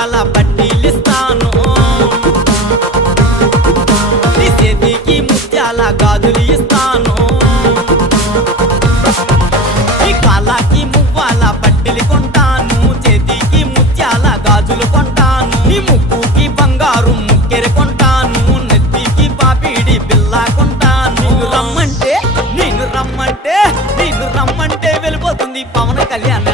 మువ్వాల పట్టీలిస్తాను నీ చేతికి ముత్యాల గాజులు ఇస్తాను నీ కాళ్ళకి మువ్వాల పట్టీలు కొంటాను చేతికి ముత్యాల గాజులు కొంటాను నీ ముక్కుకి బంగారు ముక్కెర కొంటాను నెత్తికి పాపిడి బిల్ల కొంటాను నేను రమ్మంటే వెళ్ళిపోతుంది పవన్ కళ్యాణ్